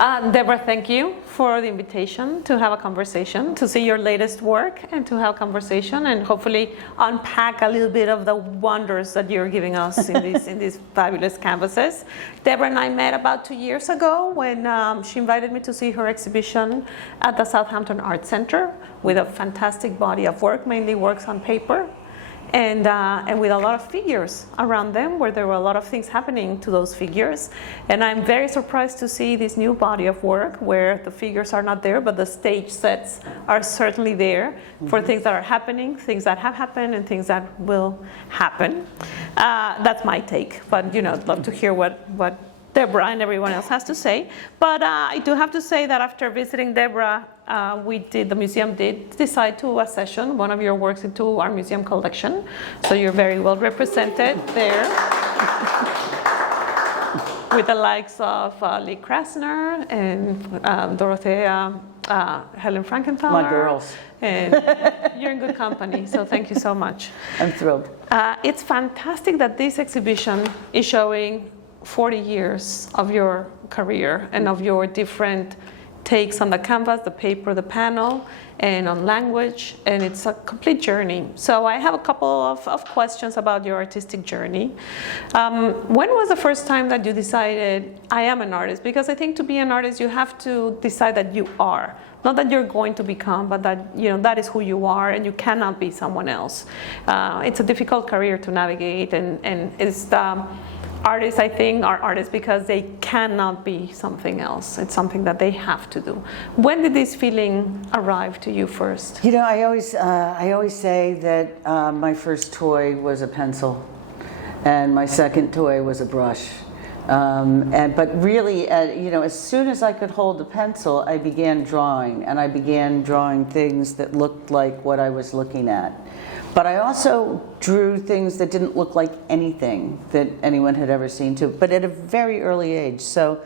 Deborah, thank you for the invitation to have a conversation, to see your latest work and to have a conversation and hopefully unpack a little bit of the wonders that you're giving us in these fabulous canvases. Deborah and I met about 2 years ago when she invited me to see her exhibition at the Southampton Art Center with a fantastic body of work, mainly works on paper. And with a lot of figures around them, where there were a lot of things happening to those figures. And I'm very surprised to see this new body of work where the figures are not there, but the stage sets are certainly there for things that are happening, things that have happened, and things that will happen. That's my take, but I'd love to hear what Deborah and everyone else has to say. But I do have to say that after visiting Deborah, the museum did decide to accession one of your works into our museum collection. So you're very well represented there. With the likes of Lee Krasner and Dorothea Helen Frankenthaler. My girls. And you're in good company, so thank you so much. I'm thrilled. It's fantastic that this exhibition is showing 40 years of your career and of your different takes on the canvas, the paper, the panel, and on language, and it's a complete journey. So I have a couple of questions about your artistic journey. When was the first time that you decided, I am an artist? Because I think to be an artist, you have to decide that you are. Not that you're going to become, but that that is who you are, and you cannot be someone else. It's a difficult career to navigate, and it's artists, I think, are artists because they cannot be something else. It's something that they have to do. When did this feeling arrive to you first? I always say that my first toy was a pencil, and my second toy was a brush. But really, as soon as I could hold a pencil, I began drawing, and I began drawing things that looked like what I was looking at. But I also drew things that didn't look like anything that anyone had ever seen too, but at a very early age. So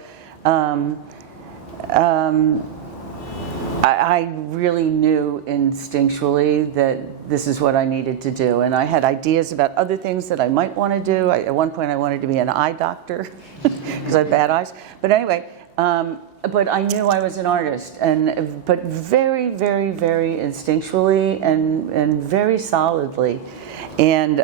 I really knew instinctually that this is what I needed to do. And I had ideas about other things that I might want to do. At one point I wanted to be an eye doctor because I have bad eyes. But anyway, but I knew I was an artist, but very, very, very instinctually and very solidly. And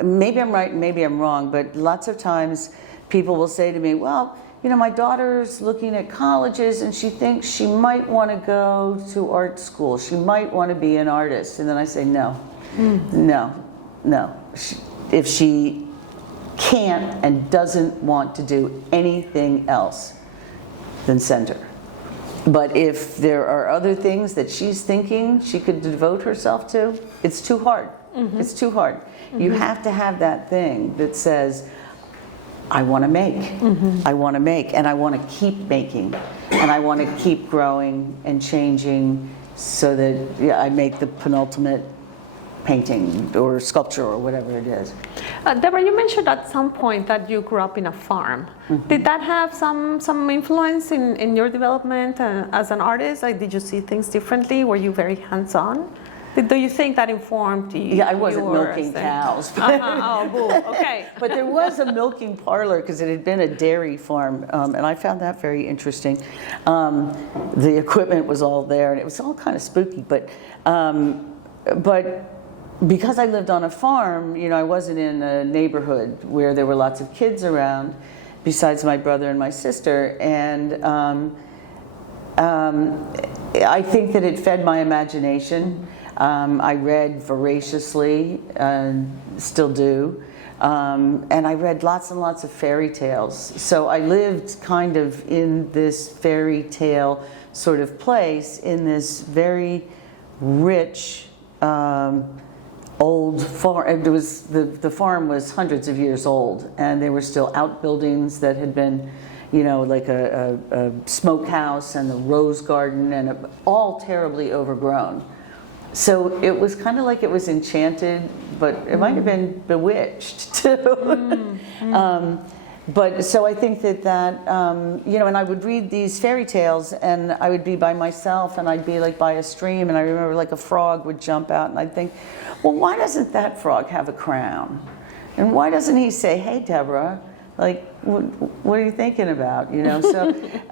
maybe I'm right, maybe I'm wrong, but lots of times people will say to me, well, my daughter's looking at colleges and she thinks she might want to go to art school. She might want to be an artist. And then I say, no. If she can't and doesn't want to do anything else, then send her. But if there are other things that she's thinking she could devote herself to, it's too hard. Mm-hmm. It's too hard. Mm-hmm. You have to have that thing that says, I want to make. Mm-hmm. I want to make, and I want to keep making, and I want to keep growing and changing so that I make the penultimate painting or sculpture or whatever it is. Deborah, you mentioned at some point that you grew up in a farm. Mm-hmm. Did that have some influence in your development as an artist? Like, did you see things differently? Were you very hands-on? Do you think that informed you? Yeah, I wasn't milking cows. Oh, boo. Okay. But there was a milking parlor because it had been a dairy farm, and I found that very interesting. The equipment was all there, and it was all kind of spooky. But because I lived on a farm, I wasn't in a neighborhood where there were lots of kids around, besides my brother and my sister, and I think that it fed my imagination. I read voraciously, still do, and I read lots and lots of fairy tales. So I lived kind of in this fairy tale sort of place, in this very rich, old farm. It was the farm was hundreds of years old, and there were still outbuildings that had been, like a smokehouse and the rose garden, and all terribly overgrown. So it was kind of like it was enchanted, but it might have been bewitched too. But so I think that and I would read these fairy tales, and I would be by myself, and I'd be like by a stream, and I remember like a frog would jump out, and I'd think, well, why doesn't that frog have a crown? And why doesn't he say, hey, Deborah, Like, what are you thinking about? You know,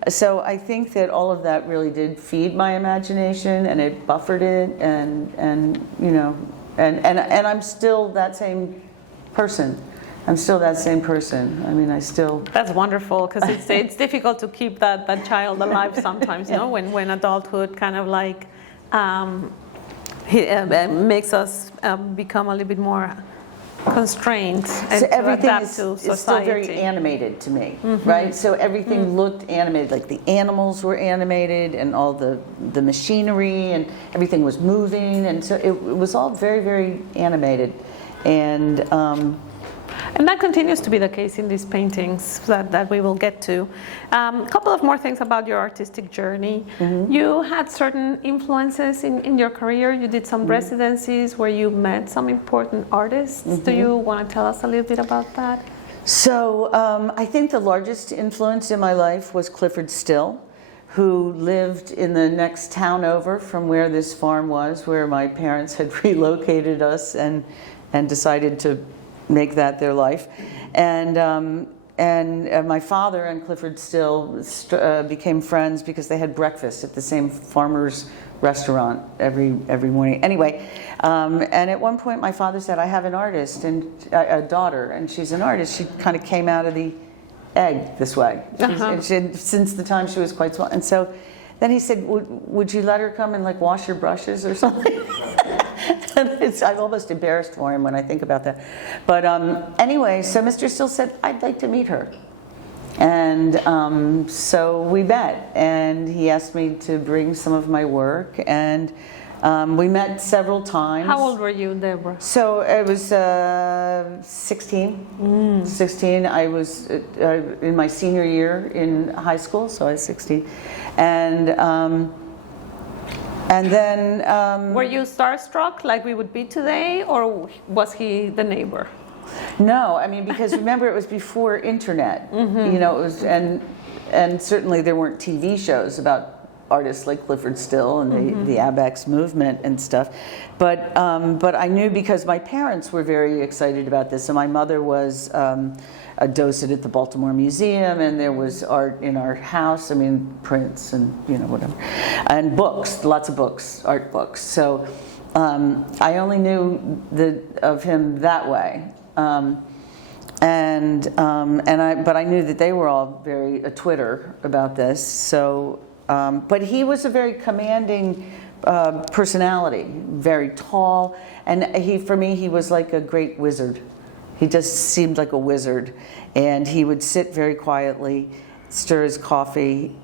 so I think that all of that really did feed my imagination, and it buffered it, and you know, and I'm still that same person. I'm still that same person. I mean, I still. That's wonderful, because it's difficult to keep that child alive sometimes. You know, when adulthood kind of like makes us become a little bit more constrained and so to everything adapt is, to is still society. very animated to me, right? So everything looked animated, like the animals were animated, and all the machinery, and everything was moving, and so it was all very, very animated, and that continues to be the case in these paintings that we will get to. A couple of more things about your artistic journey. You had certain influences in your career. You did some residencies where you met some important artists. Do you want to tell us a little bit about that? So I think the largest influence in my life was Clifford Still, who lived in the next town over from where this farm was, where my parents had relocated us and decided to make that their life. And my father and Clifford Still became friends because they had breakfast at the same farmer's restaurant every morning. Anyway, and at one point my father said, I have an artist, and a daughter, and she's an artist. She kind of came out of the egg this way. Since the time she was quite small. And so then he said, would you let her come and like wash your brushes or something? I'm almost embarrassed for him when I think about that. But anyway, so Mr. Still said, I'd like to meet her. And so we met, and he asked me to bring some of my work, and we met several times. How old were you, Deborah? So I was 16. 16. I was in my senior year in high school, so I was 16. And then... were you starstruck like we would be today, or was he the neighbor? No, I mean, because remember, it was before internet. You know, it was, and certainly there weren't TV shows about artists like Clifford Still and the Abex movement and stuff. But I knew because my parents were very excited about this. So my mother was a docent at the Baltimore Museum, and there was art in our house. I mean, prints and, you know, whatever. And books, lots of books, art books. So I only knew of him that way. But I knew that they were all very a Twitter about this. So, but he was a very commanding personality, very tall, and for me, he was like a great wizard. He just seemed like a wizard, and he would sit very quietly, stir his coffee,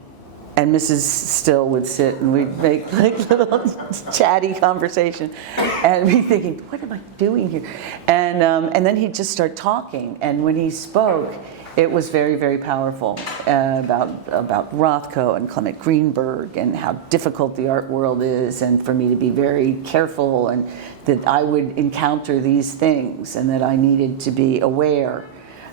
and Mrs. Still would sit, and we'd make like little chatty conversation, and be thinking, what am I doing here? And then he'd just start talking, and when he spoke, it was very, very powerful about Rothko and Clement Greenberg and how difficult the art world is, and for me to be very careful, and that I would encounter these things, and that I needed to be aware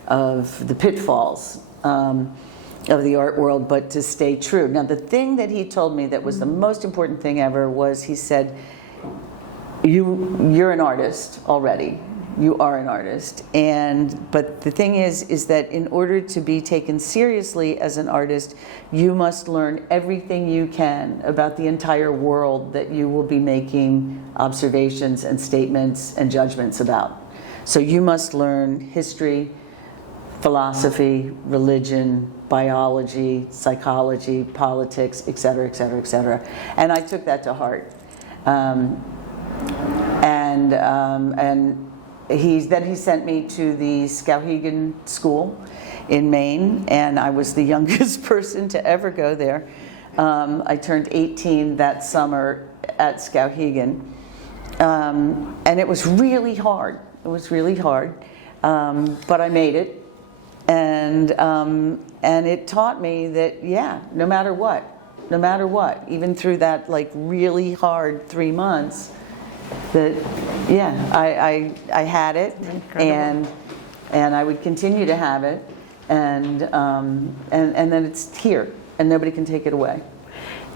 of the pitfalls of the art world, but to stay true. Now, the thing that he told me that was the most important thing ever was he said, you're an artist already. You are an artist. But the thing is that in order to be taken seriously as an artist, you must learn everything you can about the entire world that you will be making observations and statements and judgments about. So you must learn history, philosophy, religion, biology, psychology, politics, et cetera, et cetera, et cetera. And I took that to heart. Then he sent me to the Skowhegan School in Maine, and I was the youngest person to ever go there. I turned 18 that summer at Skowhegan, and it was really hard. It was really hard, but I made it, and it taught me that no matter what, even through that like really hard 3 months, that I had it. Incredible. and I would continue to have it, and then it's here and nobody can take it away.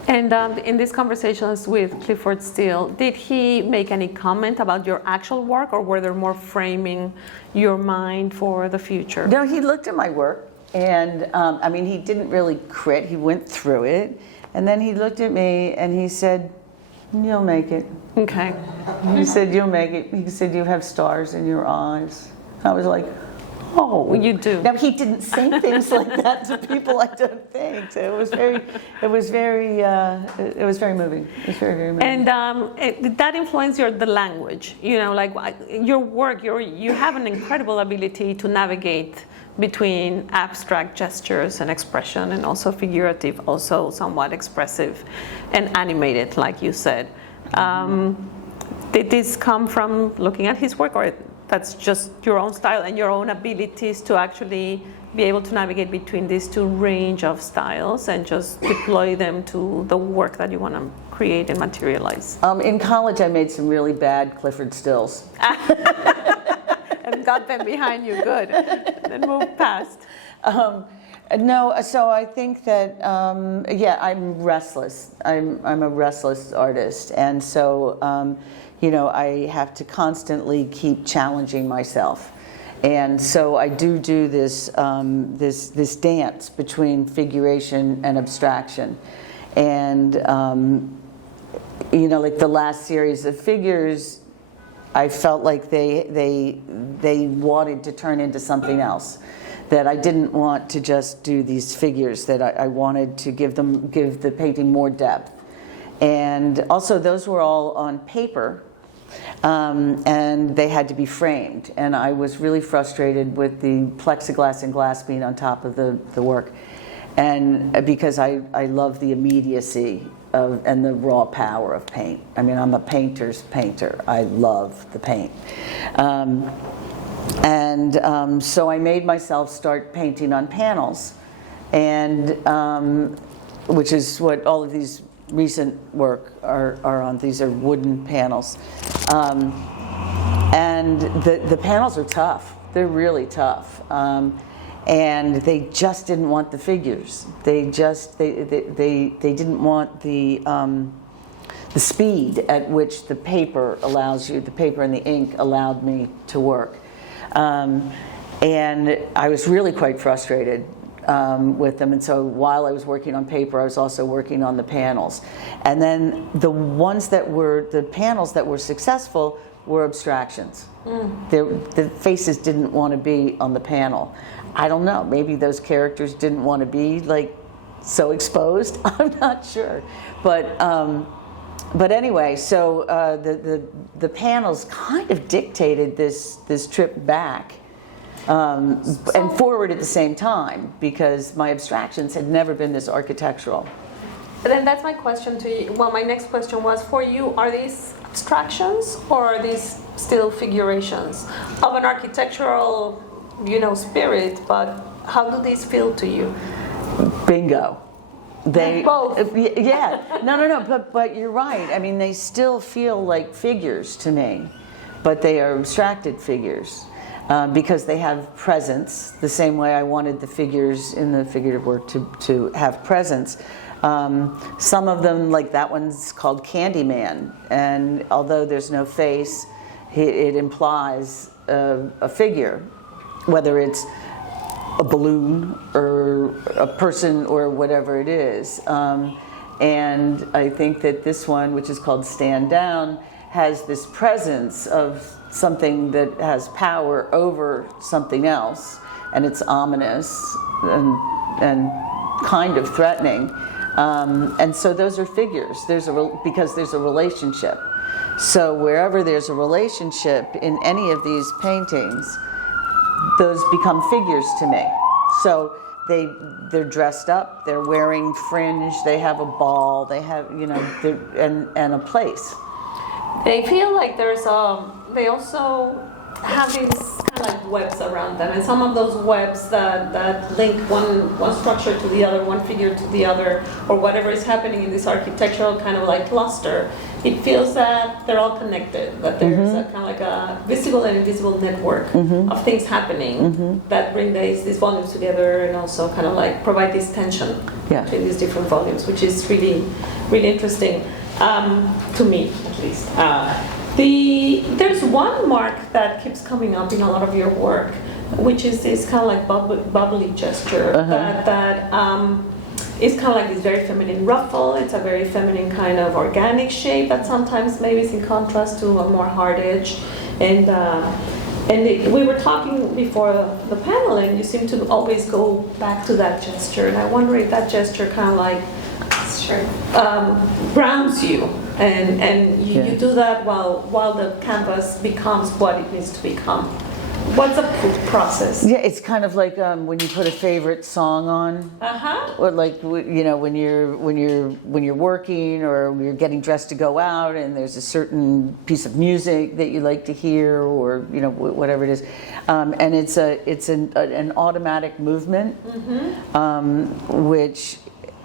And in these conversations with Clifford Steele, did he make any comment about your actual work, or were there more framing your mind for the future? No, he looked at my work, and I mean, he didn't really crit. He went through it, and then he looked at me and he said, "You'll make it." Okay. He said, "You'll make it." He said, "You have stars in your eyes." I was like, "Oh, you do." Now he didn't say things like that to people. I don't think. So it was very moving. It was very, very moving. And did that influence the language? You know, like your work, you have an incredible ability to navigate between abstract gestures and expression, and also figurative, also somewhat expressive, and animated, like you said. Did this come from looking at his work, or that's just your own style and your own abilities to actually be able to navigate between these two range of styles and just deploy them to the work that you want to create and materialize? In college, I made some really bad Clifford Stills. And got them behind you, good. Then move past. No, so I think that, yeah, I'm restless. I'm a restless artist. And so, you know, I have to constantly keep challenging myself. And so I do this, this dance between figuration and abstraction. And, you know, like the last series of figures, I felt like they wanted to turn into something else. That I didn't want to just do these figures, that I wanted to give the painting more depth. And also those were all on paper, and they had to be framed. And I was really frustrated with the plexiglass and glass being on top of the work. And because I love the immediacy and the raw power of paint. I mean, I'm a painter's painter. I love the paint. So I made myself start painting on panels, and which is what all of these recent work are on. These are wooden panels, and the panels are tough. They're really tough, and they just didn't want the figures. They didn't want the speed at which the paper allows you. The paper and the ink allowed me to work. And I was really quite frustrated with them. And so while I was working on paper, I was also working on the panels. And then the panels that were successful were abstractions. The faces didn't want to be on the panel. I don't know, maybe those characters didn't want to be like so exposed. I'm not sure. But anyway, so the panels kind of dictated this trip back and forward at the same time, because my abstractions had never been this architectural. Then that's my question to you. Well, my next question was for you: are these abstractions, or are these still figurations of an architectural, you know, spirit? But how do these feel to you? Bingo. They both. Yeah. No. But you're right. I mean, they still feel like figures to me, but they are abstracted figures because they have presence. The same way I wanted the figures in the figurative work to have presence. Some of them, like that one's called Candyman, and although there's no face, it implies a figure, whether it's a balloon or a person or whatever it is. And I think that this one, which is called Stand Down, has this presence of something that has power over something else, and it's ominous and kind of threatening. And so those are figures. Because there's a relationship. So wherever there's a relationship in any of these paintings, those become figures to me. So they're dressed up, they're wearing fringe, they have a ball, they have, you know, and a place. They feel like they also have these kind of like webs around them, and some of those webs that link one structure to the other, one figure to the other, or whatever is happening in this architectural kind of like cluster, it feels that they're all connected, that there's a kind of like a visible and invisible network of things happening that bring these volumes together, and also kind of like provide this tension between these different volumes, which is really, really interesting to me, at least. There's one mark that keeps coming up in a lot of your work, which is this kind of like bubbly gesture that is kind of like this very feminine ruffle. It's a very feminine kind of organic shape that sometimes maybe is in contrast to a more hard edge. And we were talking before the panel, and you seem to always go back to that gesture. And I wonder if that gesture kind of like grounds you, and you do that while the canvas becomes what it needs to become. What's the process? Yeah, it's kind of like when you put a favorite song on, or like when you're working or you're getting dressed to go out, and there's a certain piece of music that you like to hear, or whatever it is, and it's an automatic movement, which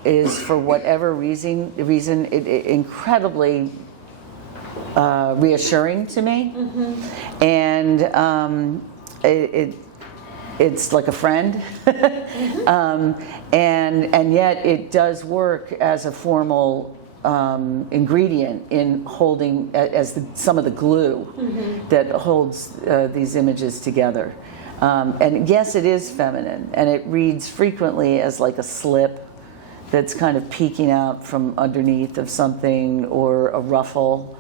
is, for whatever reason incredibly reassuring to me, and it's like a friend, and yet it does work as a formal ingredient in holding as some of the glue that holds these images together. And yes, it is feminine, and it reads frequently as like a slip that's kind of peeking out from underneath of something, or a ruffle,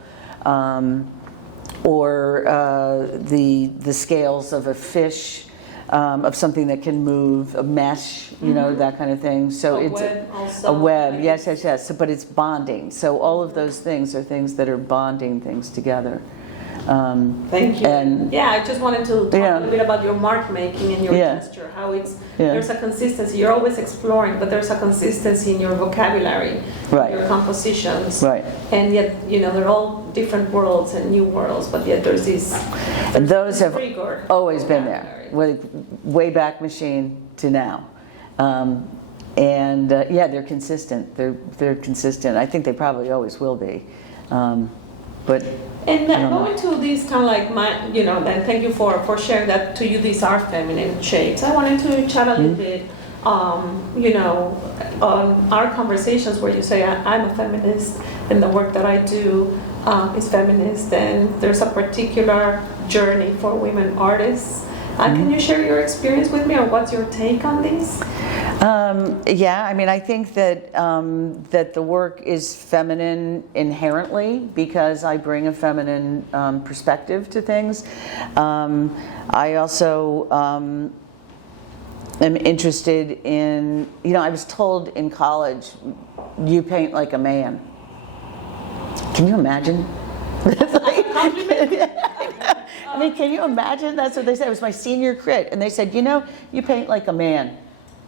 or the scales of a fish, of something that can move, a mesh, that kind of thing. So it's web also, a web. Yes. So, but it's bonding. So all of those things are things that are bonding things together. Thank you. And I just wanted to talk a little bit about your mark making and your gesture, how there's a consistency. You're always exploring, but there's a consistency in your vocabulary, your compositions, and yet they're all different worlds and new worlds, but yet there's and those have always been there, with Wayback Machine to now. They're consistent. They're consistent. I think they probably always will be. But going to these kind of like and thank you for sharing that. To you, these are feminine shapes. I wanted to chat a little bit, on our conversations where you say I'm a feminist and the work that I do is feminist, and there's a particular journey for women artists. Can you share your experience with me, or what's your take on these? I think that that the work is feminine inherently, because I bring a feminine perspective to things. I also am interested in, I was told in college, you paint like a man. Can you imagine? I mean, can you imagine? That's what they said. It was my senior crit, and they said, you paint like a man.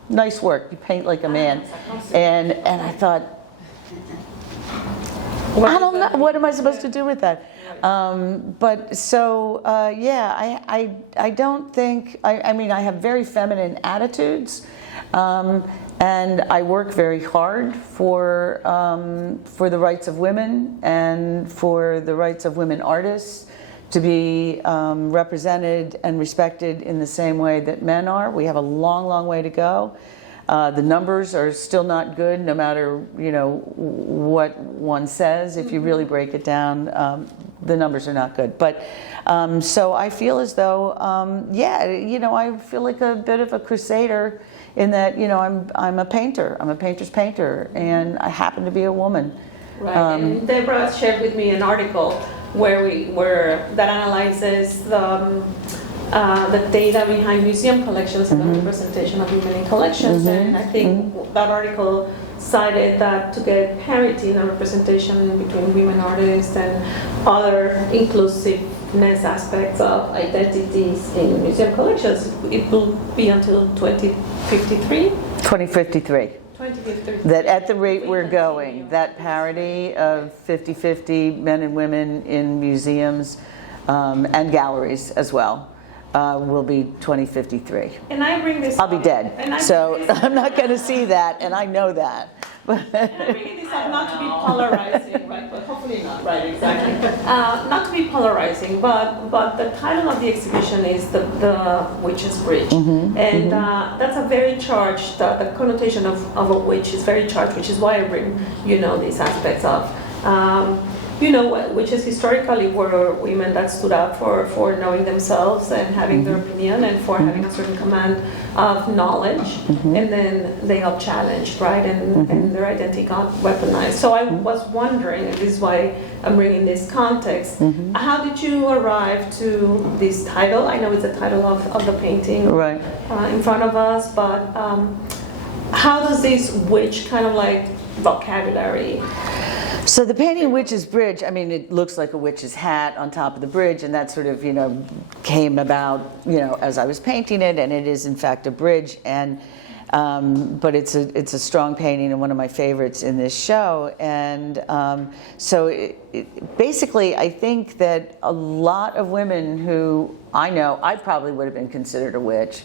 Nice work. You paint like a man. And I thought, I don't know. What am I supposed to do with that? I don't think. I have very feminine attitudes, and I work very hard for the rights of women and for the rights of women artists to be represented and respected in the same way that men are. We have a long, long way to go. The numbers are still not good, no matter what one says. If you really break it down, the numbers are not good. But so I feel as though, I feel like a bit of a crusader in that, I'm a painter. I'm a painter's painter, and I happen to be a woman. Right. And Deborah shared with me an article that analyzes the data behind museum collections and the representation of women in collections. And I think that article cited that to get parity in the representation between women artists and other inclusiveness aspects of identities in museum collections, it will be until 2053. 2053. 2053. That at the rate we're going, that parity of 50-50 men and women in museums and galleries as well, will be 2053. And I bring this I'll be up- dead, and I so bring this- I'm not going to see that, and I know that. And I'm bringing this up not to be polarizing, right? But hopefully not, right? Exactly. Not to be polarizing, but the title of the exhibition is the Witch's Bridge, and that's a very charged. The connotation of a witch is very charged, which is why I bring these aspects of. Witches historically were women that stood up for knowing themselves and having their opinion and for having a certain command of knowledge, and then they got challenged, right? And their identity got weaponized. So I was wondering, and this is why I'm bringing this context, how did you arrive to this title? I know it's the title of the painting Right. In front of us, but how does this witch kind of like vocabulary? So the painting Witch's Bridge, I mean, it looks like a witch's hat on top of the bridge, and that sort of, came about, as I was painting it, and it is in fact a bridge, and but it's a strong painting and one of my favorites in this show, and so basically, I think that a lot of women who I know, I probably would have been considered a witch.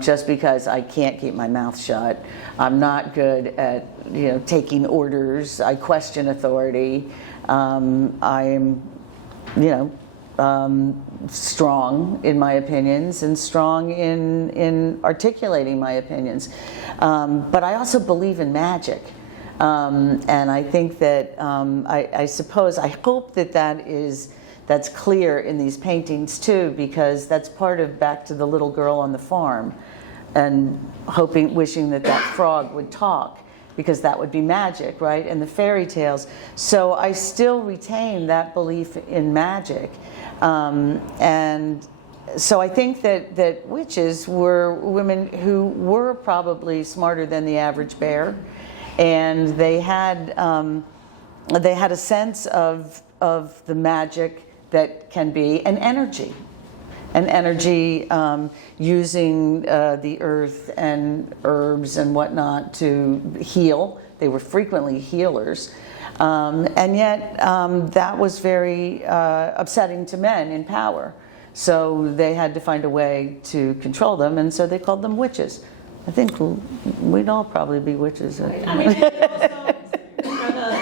Just because I can't keep my mouth shut. I'm not good at, taking orders. I question authority. I'm, strong in my opinions and strong in articulating my opinions. But I also believe in magic. And I think that, I hope that's clear in these paintings too, because that's part of back to the little girl on the farm and wishing that frog would talk, because that would be magic, right? And the fairy tales. So I still retain that belief in magic. And so I think that witches were women who were probably smarter than the average bear, and they had a sense of the magic that can be an energy using the earth and herbs and whatnot to heal. They were frequently healers. And yet that was very upsetting to men in power. So they had to find a way to control them, and so they called them witches. I think we'd all probably be witches. Right. I mean, also,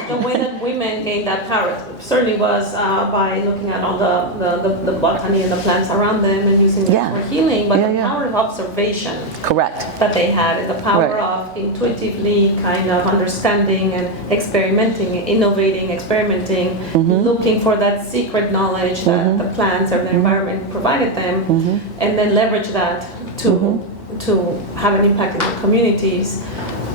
the way that women gained that power certainly was by looking at all the botany and the plants around them and using them for healing, but the power of observation. Correct. That they had, and the power of intuitively kind of understanding and experimenting, innovating, experimenting, looking for that secret knowledge that the plants or the environment provided them, and then leverage that to have an impact in the communities,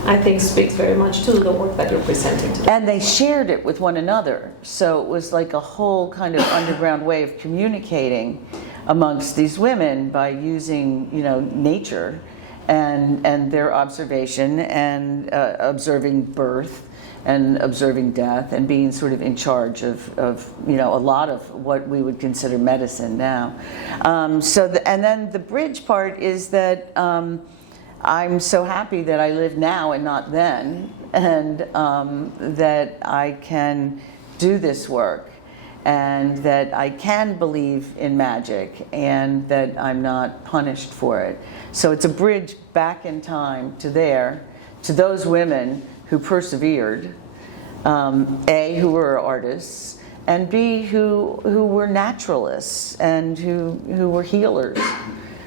I think speaks very much to the work that you're presenting today. And they shared it with one another. So it was like a whole kind of underground way of communicating amongst these women by using, nature and their observation and observing birth and observing death and being sort of in charge of a lot of what we would consider medicine now. And then the bridge part is that I'm so happy that I live now and not then, and that I can do this work, and that I can believe in magic, and that I'm not punished for it. So it's a bridge back in time to those women who persevered, A, who were artists, and B, who were naturalists and who were healers.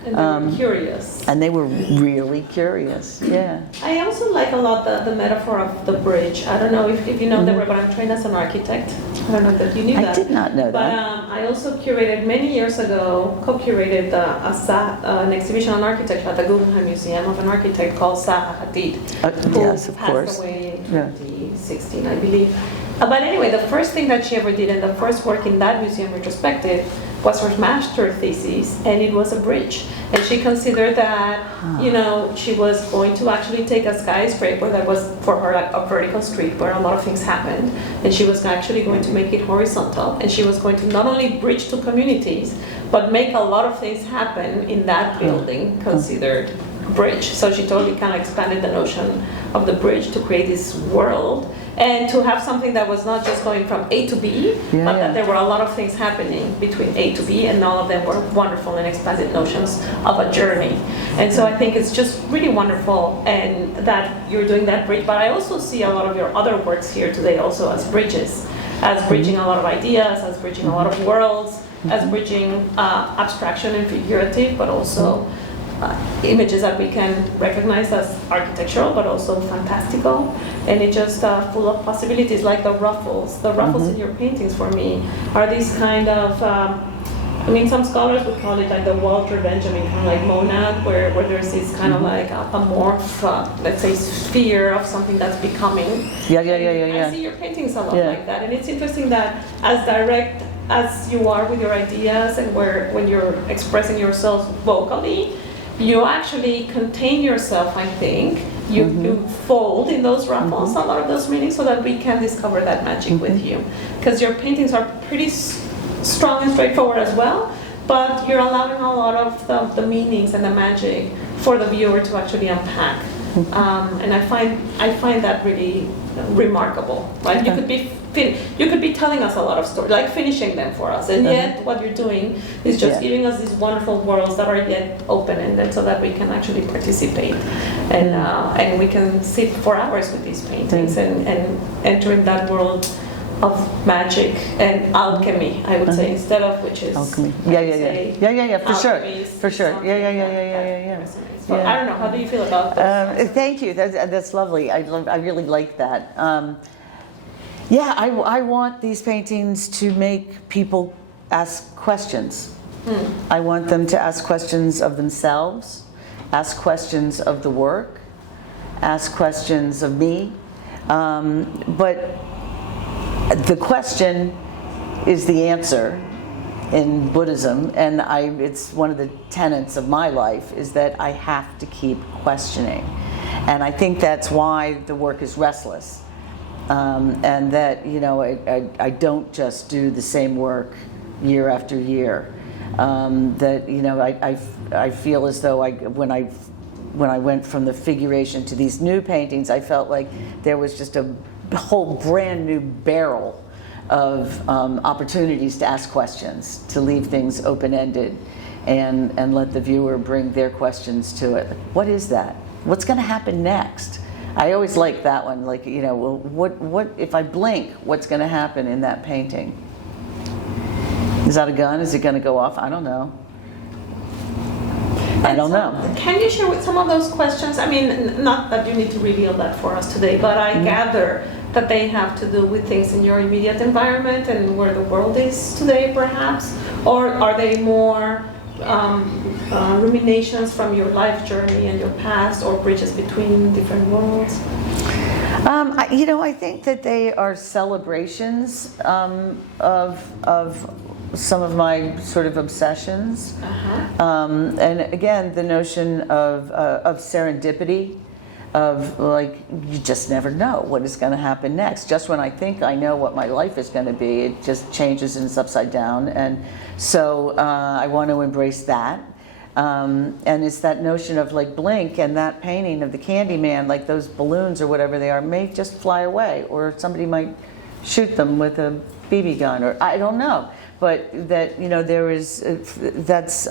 And they were curious. And they were really curious, yeah. I also like a lot the metaphor of the bridge. I don't know if you know Deborah, but I'm trained as an architect. I don't know that you knew that. I did not know that. But I also curated, many years ago, co-curated an exhibition on architecture at the Guggenheim Museum of an architect called Zaha Hadid, yes, of who course. passed away in 2016, I believe. But anyway, the first thing that she ever did, and the first work in that museum retrospective, was her master thesis, and it was a bridge. And she considered that, she was going to actually take a skyscraper that was for her like a vertical street where a lot of things happened, and she was actually going to make it horizontal, and she was going to not only bridge to communities, but make a lot of things happen in that building considered bridge. So she totally kind of expanded the notion of the bridge to create this world, and to have something that was not just going from A to B, but that there were a lot of things happening between A to B, and all of them were wonderful and expanded notions of a journey. And so I think it's just really wonderful, and that you're doing that bridge. But I also see a lot of your other works here today also as bridges, as bridging a lot of ideas, as bridging a lot of worlds, as bridging abstraction and figurative, but also images that we can recognize as architectural, but also fantastical. And it's just full of possibilities, like the ruffles. The ruffles in your paintings, for me, are these kind of, I mean, some scholars would call it like the Walter Benjamin, kind of like monad, where there's this kind of like amorph, let's say, sphere of something that's becoming. I see your paintings a lot like that. And it's interesting that as direct as you are with your ideas, and when you're expressing yourself vocally, you actually contain yourself, I think. You fold in those ruffles a lot of those meanings, so that we can discover that magic with you. Because your paintings are pretty strong and straightforward as well, but you're allowing a lot of the meanings and the magic for the viewer to actually unpack. And I find that really remarkable. Right? You could be telling us a lot of stories, like finishing them for us, and yet what you're doing is just giving us these wonderful worlds that are yet open-ended, so that we can actually participate, and we can sit for hours with these paintings and entering that world of magic and alchemy, I would say, instead of witches. Alchemy. For sure. But I don't know. How do you feel about this? Thank you. That's lovely. I really like that. I want these paintings to make people ask questions. I want them to ask questions of themselves, ask questions of the work, ask questions of me. But the question is the answer in Buddhism, and it's one of the tenets of my life, is that I have to keep questioning. And I think that's why the work is restless. And that, I don't just do the same work year after year. I feel as though when I went from the figuration to these new paintings, I felt like there was just a whole brand new barrel of opportunities to ask questions, to leave things open-ended, and let the viewer bring their questions to it. What is that? What's going to happen next? I always like that one. Like, what if I blink? What's going to happen in that painting? Is that a gun? Is it going to go off? I don't know. I don't know. Can you share with some of those questions? I mean, not that you need to reveal that for us today, but I gather that they have to do with things in your immediate environment and where the world is today, perhaps? Or are they more ruminations from your life journey and your past, or bridges between different worlds? I think that they are celebrations of some of my sort of obsessions. And again, the notion of serendipity, of like, you just never know what is going to happen next. Just when I think I know what my life is going to be, it just changes and it's upside down. And so I want to embrace that. And it's that notion of like blink, and that painting of the candy man, like those balloons or whatever they are, may just fly away, or somebody might shoot them with a BB gun, or I don't know. But that, there is, that's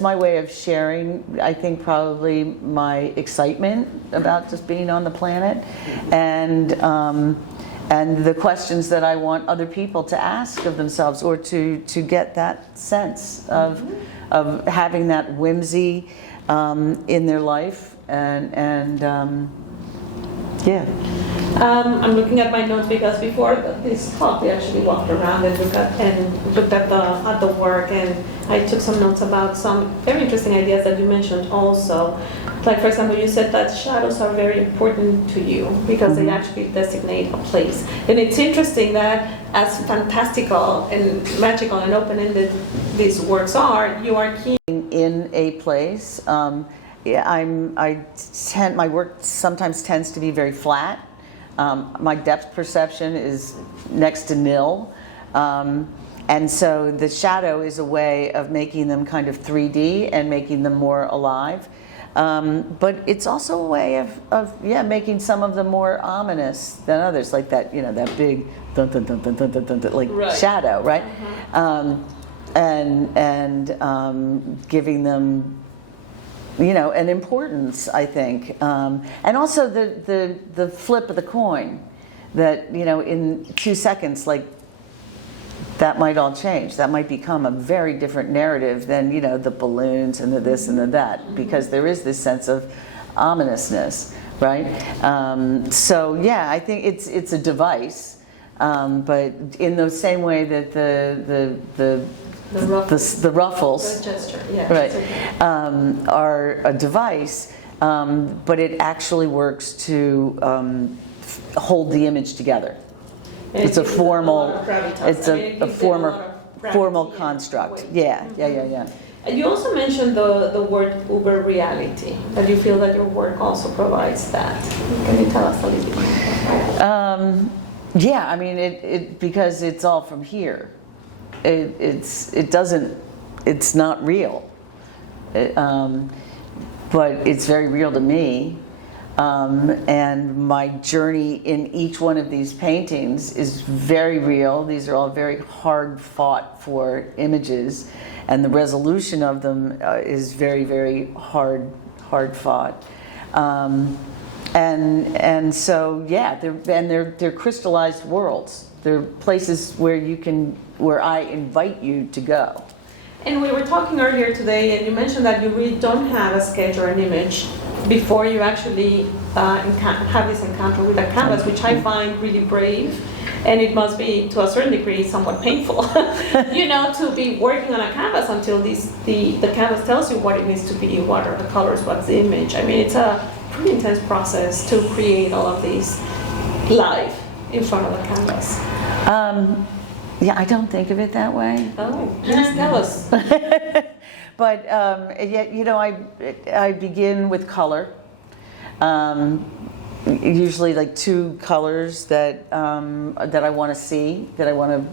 my way of sharing, I think, probably my excitement about just being on the planet, and the questions that I want other people to ask of themselves, or to get that sense of having that whimsy in their life, I'm looking at my notes, because before this talk we actually walked around and looked at the work, and I took some notes about some very interesting ideas that you mentioned also. Like, for example, you said that shadows are very important to you because they actually designate a place. And it's interesting that as fantastical and magical and open-ended these works are, you are keen in a place. My work sometimes tends to be very flat. My depth perception is next to nil. And so the shadow is a way of making them kind of 3D and making them more alive. But it's also a way of making some of them more ominous than others, like that, that big dun dun dun dun dun dun, dun, dun, like Right. shadow, right? And giving them, an importance, I think, and also the flip of the coin, that in 2 seconds, like, that might all change. That might become a very different narrative than the balloons and the this and the that, because there is this sense of ominousness, right? So yeah, I think it's a device, but in the same way that the ruffles, The gesture, yeah. right, Okay. are a device, but it actually works to hold the image together. And It's a it gives formal, lot of gravitas. it's I mean, it a gives it a lot of gravity formal and construct. weight. Yeah. And you also mentioned the word uber reality, that you feel that your work also provides that. Can you tell us a little bit more about that? Yeah, I mean, it because it's all from here. It's not real, but it's very real to me. And my journey in each one of these paintings is very real. These are all very hard fought for images, and the resolution of them is very, very hard fought. And so yeah, they're crystallized worlds. They're places where I invite you to go. And we were talking earlier today, and you mentioned that you really don't have a sketch or an image before you actually have this encounter with a canvas, which I find really brave. And it must be, to a certain degree, somewhat painful, to be working on a canvas until the canvas tells you what it needs to be, what are the colors, what's the image. I mean, it's a pretty intense process to create all of these live in front of the canvas. Yeah, I don't think of it that way. Oh, please tell us. But I begin with color. Usually, like 2 colors that I want to see, that I want to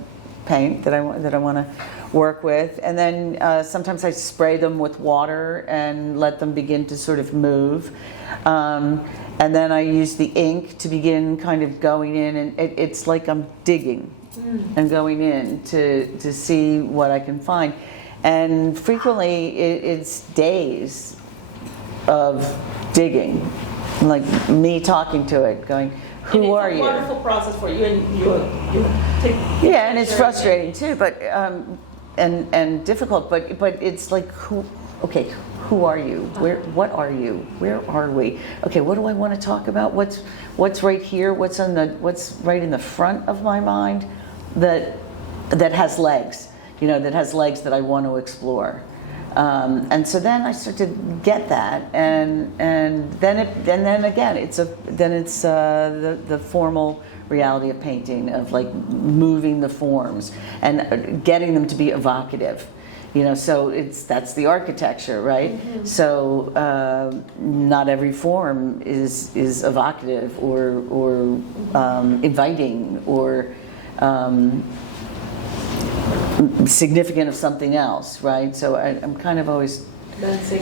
paint, that I want to work with, and then sometimes I spray them with water and let them begin to sort of move. And then I use the ink to begin kind of going in, and it's like I'm digging. And going in to see what I can find. And frequently it's days of digging, like me talking to it, going, who are you? It's a wonderful process for you, and you take. Yeah, and it's frustrating too, but and difficult, but it's like, who are you? What are you? Where are we? Okay, what do I want to talk about? What's right here? What's right in the front of my mind that has legs, that has legs that I want to explore. And so then I start to get that, and then again it's the formal reality of painting, of like moving the forms and getting them to be evocative. So that's the architecture, right? Mm-hmm. So not every form is evocative or inviting or significant of something else, right? So I'm kind of always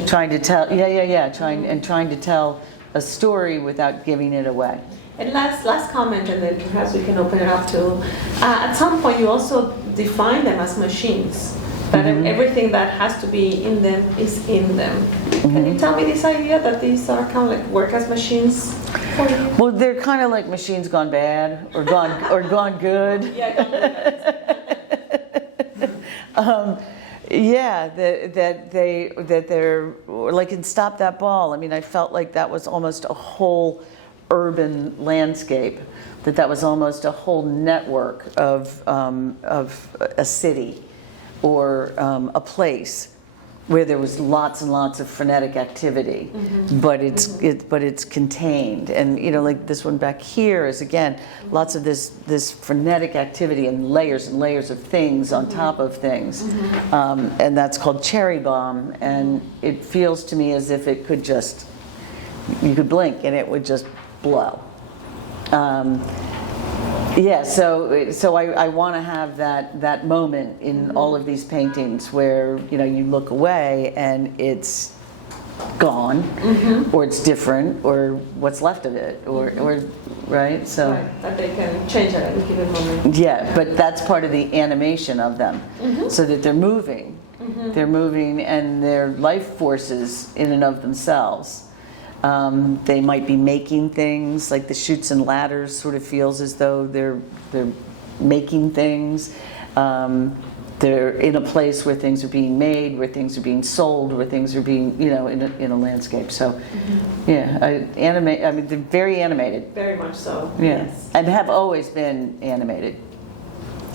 trying to tell, trying to tell a story without giving it away. And last comment, and then perhaps we can open it up to. At some point, you also define them as machines. That everything that has to be in them is in them. Mm-hmm. Can you tell me this idea that these are kind of like work as machines for you? Well, they're kind of like machines gone bad or gone good. Yeah, gone good. that they're like in Stop That Ball. I mean, I felt like that was almost a whole urban landscape. That was almost a whole network of a city. Or a place where there was lots and lots of frenetic activity, but it's contained. And like this one back here is again lots of this frenetic activity and layers of things on top of things, and that's called Cherry Bomb. And it feels to me as if it could you could blink and it would just blow. Yeah, so I want to have that moment in all of these paintings where you look away and it's gone, or it's different, or what's left of it, or right? So Right, that they can change at any given moment. yeah, but that's part of the animation of them, so that they're moving. They're moving, and they're life forces in and of themselves. They might be making things, like the chutes and ladders sort of feels as though they're making things. They're in a place where things are being made, where things are being sold, where things are being, in a landscape. So, yeah, I mean, they're very animated. Very much so. Yeah, Yes. and have always been animated.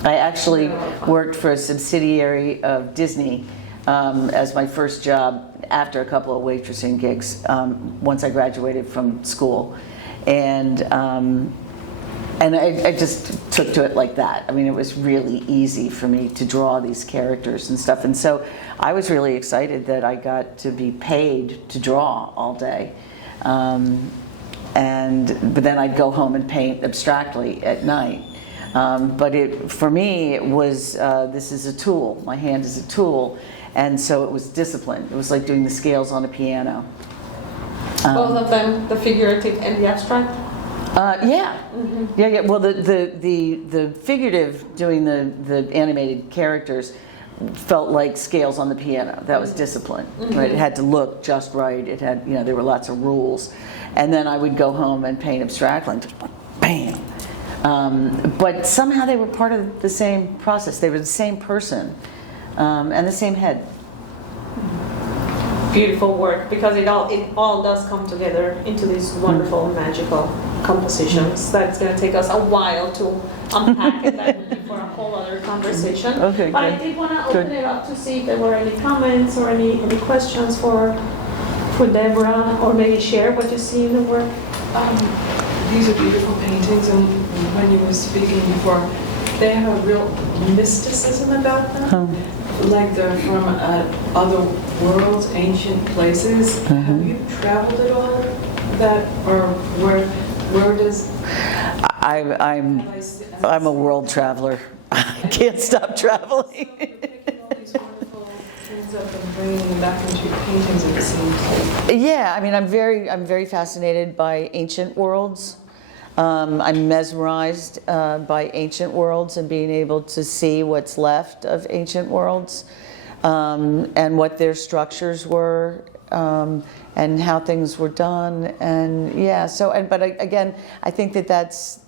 I actually worked for a subsidiary of Disney as my first job after a couple of waitressing gigs once I graduated from school, and I just took to it like that. I mean, it was really easy for me to draw these characters and stuff, and so I was really excited that I got to be paid to draw all day. But then I'd go home and paint abstractly at night. But for me, it was, this is a tool. My hand is a tool. And so it was discipline. It was like doing the scales on a piano. Both of them, the figurative and the abstract? Yeah. Yeah. Well, the figurative, doing the animated characters, felt like scales on the piano. That was discipline, right? It had to look just right. It had, there were lots of rules. And then I would go home and paint abstractly, and just bam. But somehow they were part of the same process. They were the same person and the same head. Beautiful work, because it all does come together into these wonderful magical compositions. That's going to take us a while to unpack, and that would be for a whole other conversation. Okay, but good. I did want to open it up to see if there were any comments or any questions for Deborah, or maybe share what you see in the work. These are beautiful paintings, and when you were speaking before, they have a real mysticism about them. Like they're from other worlds, ancient places. Have you traveled at all? Or where does? I'm a world traveler. I can't stop traveling. Up and bringing them back into your paintings, it seems like. Yeah, I mean, I'm very fascinated by ancient worlds. I'm mesmerized by ancient worlds and being able to see what's left of ancient worlds and what their structures were and how things were done. And yeah, again, I think that's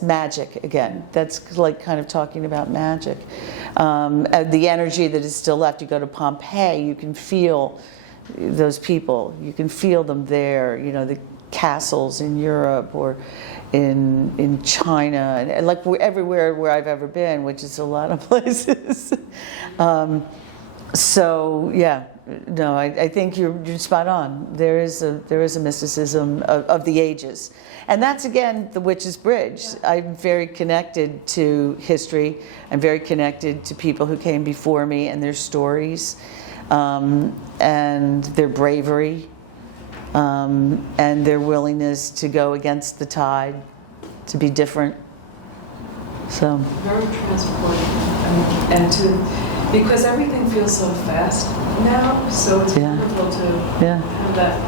magic again. That's like kind of talking about magic. The energy that is still left. You go to Pompeii, you can feel those people. You can feel them there. The castles in Europe or in China, and like everywhere where I've ever been, which is a lot of places. So yeah, no, I think you're spot on. There is a mysticism of the ages, and that's again the Witch's Bridge. I'm very connected to history. I'm very connected to people who came before me and their stories, and their bravery. And their willingness to go against the tide, to be different. So Very transporting, because everything feels so fast now, so it's wonderful to have that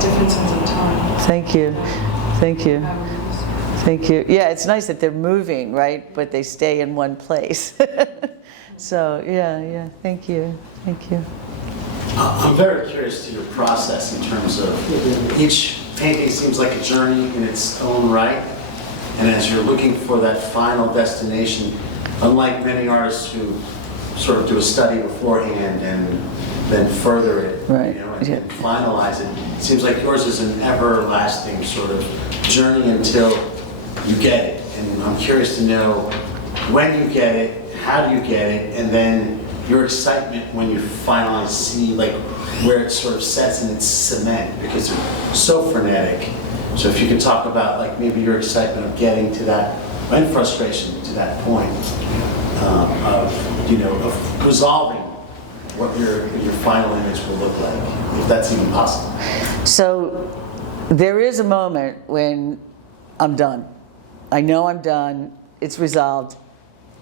different sense of time. Thank you. Yeah, it's nice that they're moving, right? But they stay in one place. So yeah. Thank you. I'm very curious to your process in terms of each painting seems like a journey in its own right, and as you're looking for that final destination, unlike many artists who sort of do a study beforehand and then further it, Right. and finalize it, it seems like yours is an everlasting sort of journey until you get it. And I'm curious to know when you get it, how do you get it, and then your excitement when you finally see like where it sort of sets in its cement, because it's so frenetic. So if you could talk about like maybe your excitement of getting to that, and frustration to that point of resolving what your final image will look like, if that's even possible. So there is a moment when I'm done. I know I'm done. It's resolved.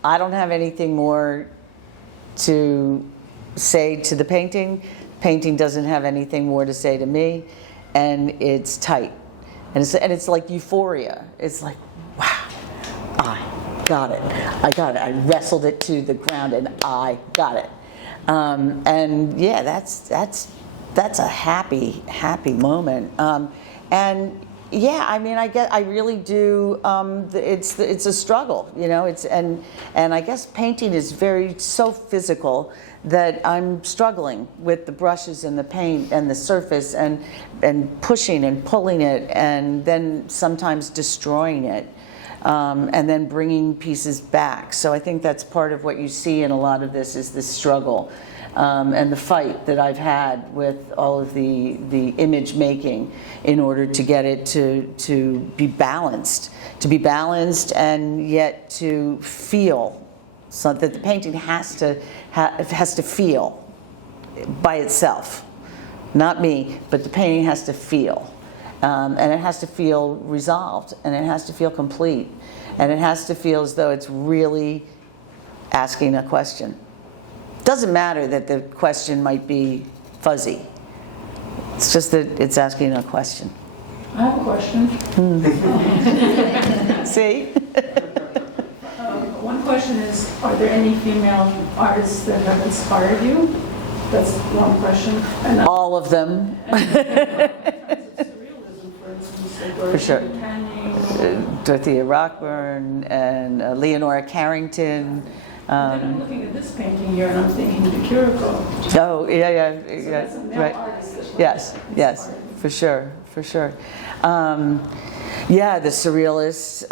I don't have anything more to say to the painting. painting doesn't have anything more to say to me, and it's tight. And it's like euphoria. It's like, wow, I got it. I got it. I wrestled it to the ground and I got it. And yeah, that's a happy moment. And yeah, I mean, I really do. It's a struggle, you know. And I guess painting is so physical that I'm struggling with the brushes and the paint and the surface and pushing and pulling it and then sometimes destroying it. And then bringing pieces back. So I think that's part of what you see in a lot of this is this struggle and the fight that I've had with all of the image making in order to get it to be balanced and yet to feel, so that the painting has to feel by itself, not me, but the painting has to feel. And it has to feel resolved, and it has to feel complete, and it has to feel as though it's really asking a question. Doesn't matter that the question might be fuzzy. It's just that it's asking a question. I have a question. See? One question is, are there any female artists that have inspired you? That's one question. And All of them. surrealism, for instance, like For sure. Canning. Dorothea Rockburn and Leonora Carrington. Then I'm looking at this painting here and I'm thinking the Curricle. Oh, yeah, So that's a male right. artist that Yes, inspired. for sure. Yeah, the surrealists.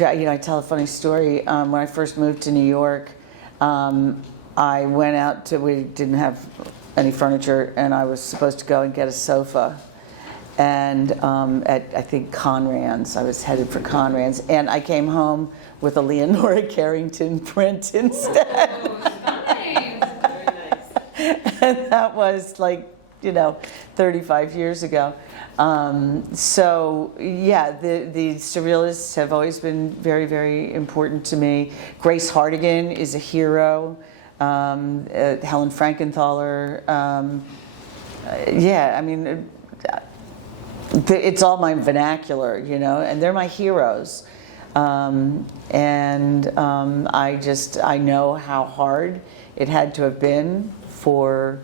You know, I tell a funny story. When I first moved to New York, I went out to, we didn't have any furniture, and I was supposed to go and get a sofa. And at, I think, Conran's, I was headed for Conran's, and I came home with a Leonora Carrington print instead. Very nice. And that was like, 35 years ago. So yeah, the surrealists have always been very, very important to me. Grace Hardigan is a hero. Helen Frankenthaler. Yeah, I mean, it's all my vernacular, and they're my heroes. I know how hard it had to have been for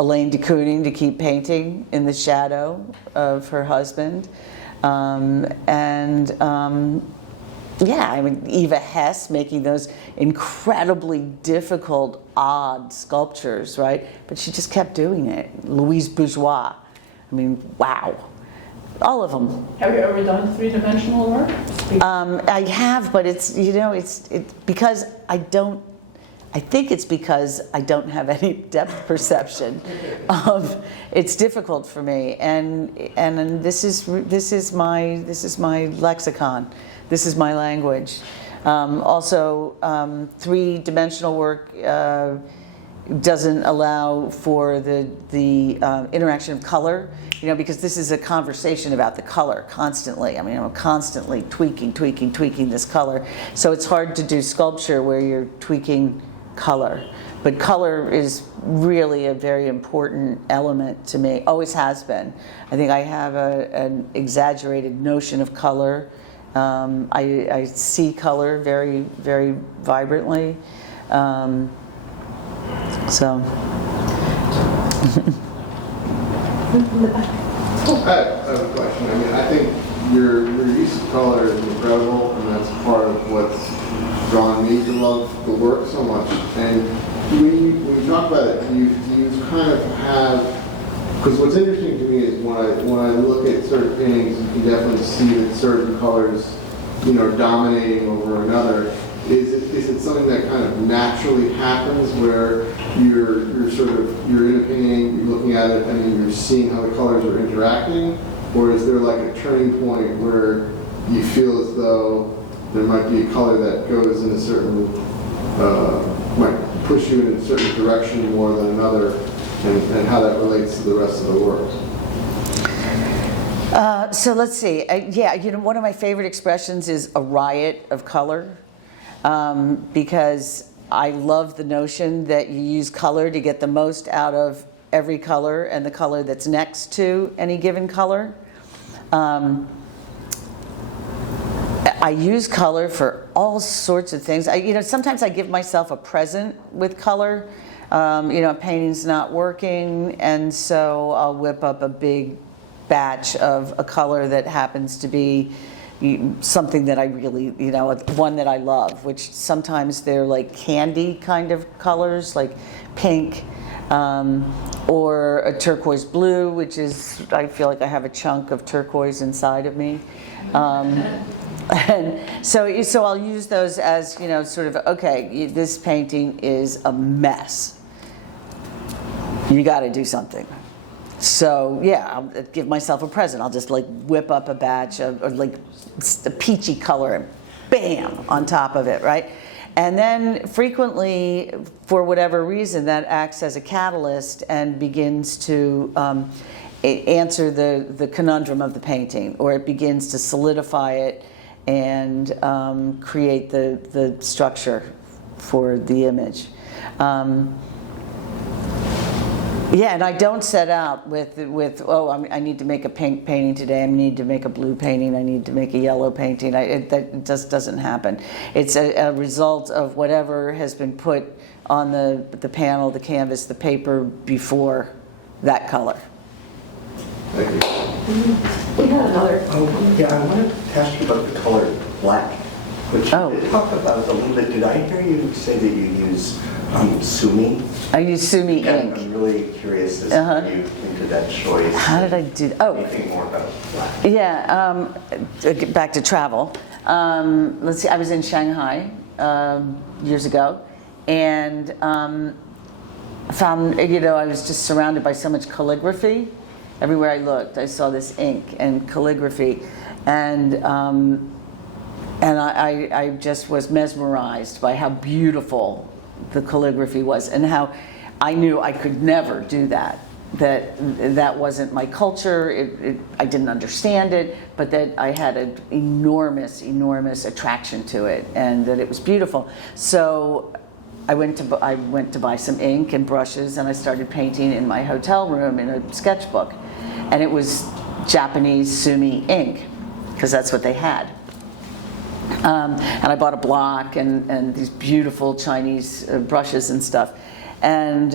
Elaine de Kooning to keep painting in the shadow of her husband. Yeah, I mean, Eva Hesse making those incredibly difficult, odd sculptures, right? But she just kept doing it. Louise Bourgeois, I mean, wow. All of them. Have you ever done three-dimensional work? I have, but it's because I think it's because I don't have any depth perception. It's difficult for me, and this is my lexicon. This is my language. Also, three-dimensional work doesn't allow for the interaction of color. Because this is a conversation about the color constantly. I mean, I'm constantly tweaking this color. So it's hard to do sculpture where you're tweaking color. But color is really a very important element to me, always has been. I think I have an exaggerated notion of color. I see color very, very vibrantly. I have a question. I mean, I think your use of color is incredible, and that's part of what's drawn me to love the work so much. And when you talk about it, you kind of have, because what's interesting to me is when I look at certain paintings, you can definitely see that certain colors, are dominating over another. Is it something that kind of naturally happens where you're in a painting, you're looking at it, and you're seeing how the colors are interacting? Or is there like a turning point where you feel as though there might be a color that goes in a certain, might push you in a certain direction more than another, and how that relates to the rest of the work? So let's see. One of my favorite expressions is a riot of color. Because I love the notion that you use color to get the most out of every color and the color that's next to any given color. I use color for all sorts of things. Sometimes I give myself a present with color. A painting's not working, and so I'll whip up a big batch of a color that happens to be something that I really, one that I love, which sometimes they're like candy kind of colors, like pink, or a turquoise blue, which is, I feel like I have a chunk of turquoise inside of me. And so I'll use those as, sort of, okay, this painting is a mess. You got to do something. So yeah, I'll give myself a present. I'll just like whip up a batch of like a peachy color and bam on top of it, right? And then frequently, for whatever reason, that acts as a catalyst and begins to answer the conundrum of the painting, or it begins to solidify it and create the structure for the image. Yeah, and I don't set out with I need to make a pink painting today, I need to make a blue painting, I need to make a yellow painting. That just doesn't happen. It's a result of whatever has been put on the panel, the canvas, the paper before that color. Thank you. We had another. Yeah, I wanted to ask you about the color black, which talk about it a little bit. Did I hear you say that you use sumi? I use sumi And ink. I'm really curious as to how you came to that choice. How did I do? Anything more about black? Yeah, get back to travel. Let's see, I was in Shanghai years ago, and found, I was just surrounded by so much calligraphy. Everywhere I looked, I saw this ink and calligraphy, and I just was mesmerized by how beautiful the calligraphy was, and how I knew I could never do that. That wasn't my culture. I didn't understand it, but that I had an enormous attraction to it, and that it was beautiful. So I went to buy some ink and brushes, and I started painting in my hotel room in a sketchbook, and it was Japanese sumi ink, because that's what they had. And I bought a block and these beautiful Chinese brushes and stuff, and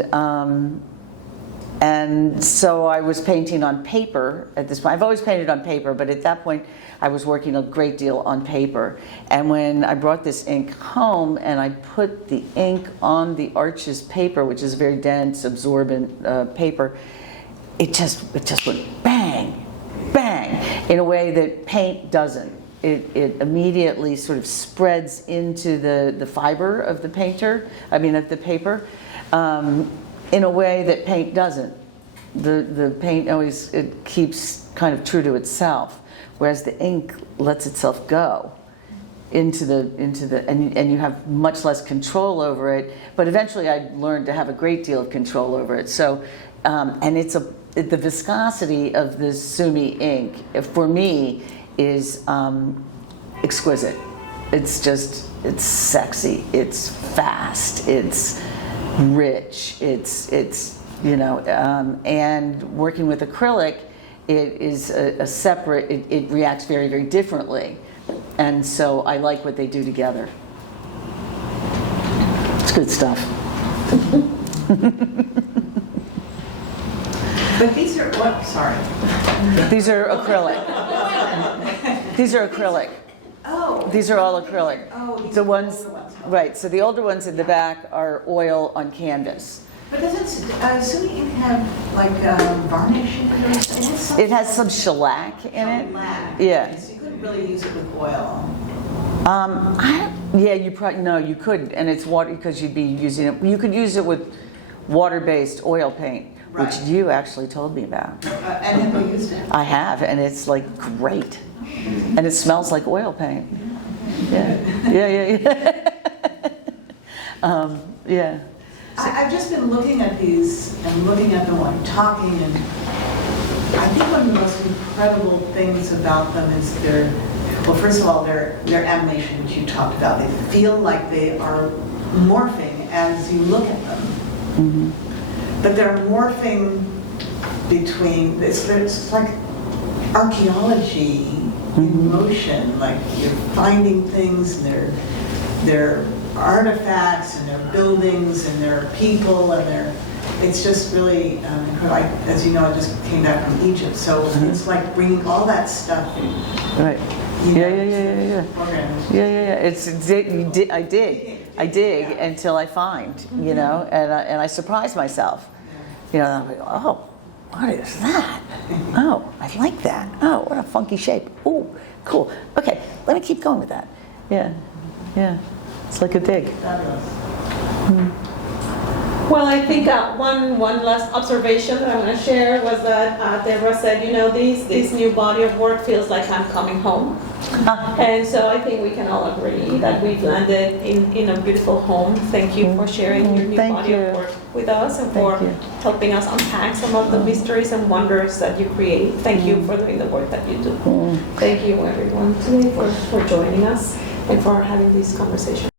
so I was painting on paper at this point. I've always painted on paper, but at that point I was working a great deal on paper. And when I brought this ink home and I put the ink on the Arches paper, which is a very dense, absorbent paper, it just went bang, bang, in a way that paint doesn't. It immediately sort of spreads into the fiber of the paper, in a way that paint doesn't. The paint always, it keeps kind of true to itself, whereas the ink lets itself go into the and you have much less control over it. But eventually I learned to have a great deal of control over it. So and the viscosity of the sumi ink for me is exquisite. It's sexy, it's fast, it's rich, it's and working with acrylic, it is a separate, it reacts very, very differently. And so I like what they do together. It's good stuff. But these are what? Sorry. These are acrylic. These are acrylic. Oh. These are all acrylic. Oh, these The are ones, older ones. right, so the older ones in the back are oil on canvas. But doesn't sumi ink have like varnish in it? It has some shellac in it. Shellac. Yeah. So you couldn't really use it with oil. Yeah, you could, and it's water, because you'd be using it. You could use it with water-based oil paint, which Right. you actually told me about. And have you used it? I have, and it's like great, and it smells like oil paint. Yeah. Yeah. I've just been looking at these and looking at them while I'm talking, and I think one of the most incredible things about them is well, first of all, their animation, which you talked about. They feel like they are morphing as you look at them. but they're morphing between, it's like archaeology in motion, like you're finding things and they're artifacts and they're buildings and they're people and it's just really incredible. As you know, I just came back from Egypt, so it's like bringing all that stuff. Right. You know, Yeah. programs. I dig until I find, you know, and I surprise myself. You know, I'm like, oh, what is that? Oh, I like that. Oh, what a funky shape. Oh, cool. Okay, let me keep going with that. Yeah. It's like a dig. Fabulous. Well, I think one last observation that I want to share was that Deborah said, you know, this new body of work feels like I'm coming home. And so I think we can all agree that we've landed in a beautiful home. Thank you for sharing your new body of work with us and for helping us unpack some of the mysteries and wonders that you create. Thank you for doing the work that you do. Thank you, everyone, today for joining us and for having this conversation.